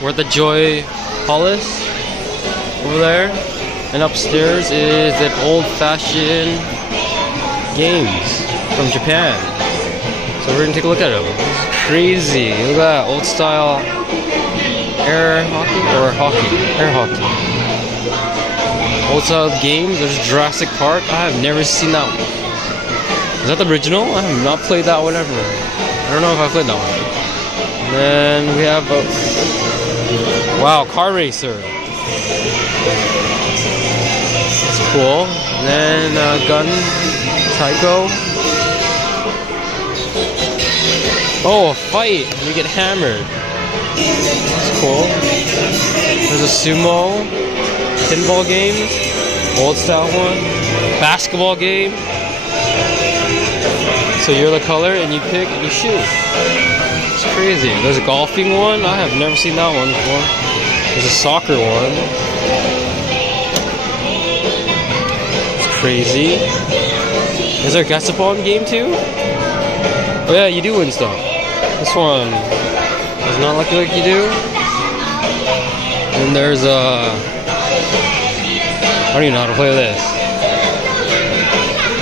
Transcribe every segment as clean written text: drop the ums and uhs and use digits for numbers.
We're at the Joy Palace over there, and upstairs is an old-fashioned GameS from Japan. So we're gonna take a look at it. It's crazy. Look at that old style air hockey or hockey, air hockey. Old style games. There's Jurassic Park. I have never seen that one. Is that the original? I have not played that one ever. I don't know if I played that one. And then we have a wow, car racer. That's cool. And then gun taiko. Oh, a fight. You get hammered. That's cool. There's a sumo pinball game, old style one. Basketball game. So you're the color and you pick and you shoot. It's crazy. There's a golfing one. I have never seen that one before. There's a soccer one. It's crazy. Is there a Gatsupon game too? Oh yeah, you do win stuff. This one does not look like you do. And there's a... I don't even know how to play this.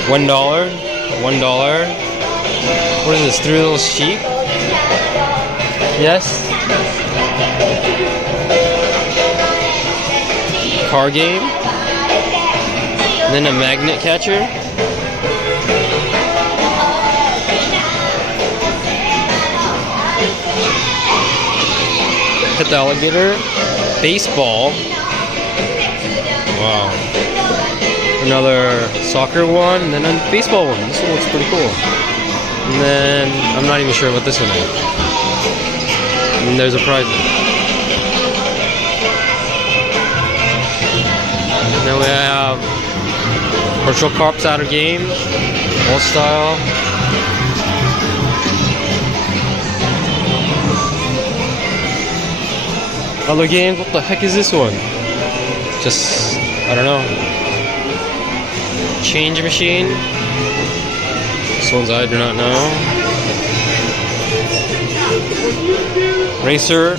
$1. $1. What is this? 3 little sheep? Yes. Car game. And then a magnet catcher. Hit the alligator. Baseball. Wow. Another soccer one, and then a baseball one. This one looks pretty cool. And then I'm not even sure what this one is. And there's a prize. And then we have virtual cops out of game, old style. Other games. What the heck is this one? Just, I don't know. Change machine. This one's I do not know. Racer.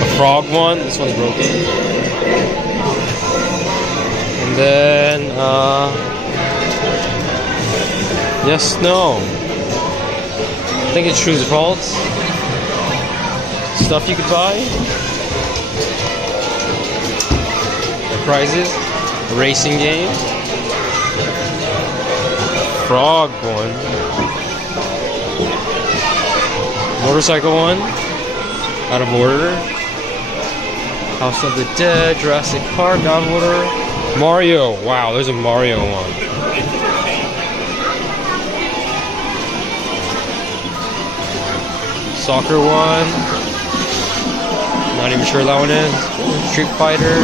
A frog one. This one's broken. And then, yes, no. I think it's true or false. Stuff you could buy. The prizes. A racing game. Frog one. Motorcycle one. Out of order. House of the Dead. Jurassic Park. Out of order. Mario. Wow, there's a Mario one. Soccer one. Not even sure that one is. Street Fighter.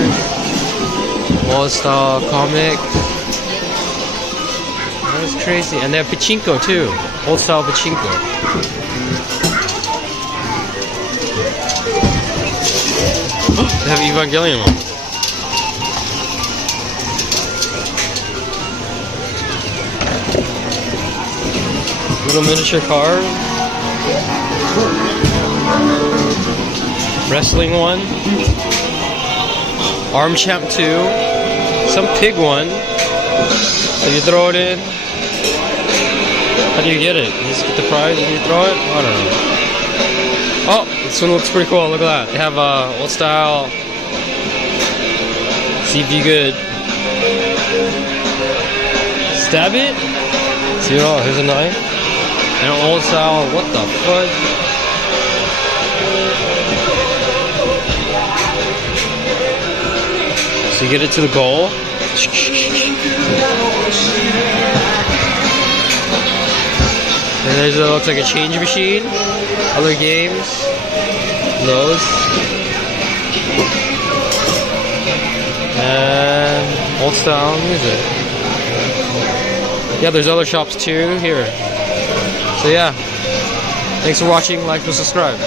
Wall style comic. That is crazy. And they have pachinko too. Old style pachinko. They have evangelion one. Little miniature car. Wrestling one. Arm Champ 2. Some pig one. So you throw it in. How do you get it? You just get the prize and you throw it? I don't know. Oh, this one looks pretty cool. Look at that. They have old style. See if you could stab it. See, oh, here's a knife. And an old style. What the fuck? So you get it to the goal. And there's a, looks like a change machine. Other games. Those. And old style music. Yeah, there's other shops too here. So yeah. Thanks for watching. Like and subscribe.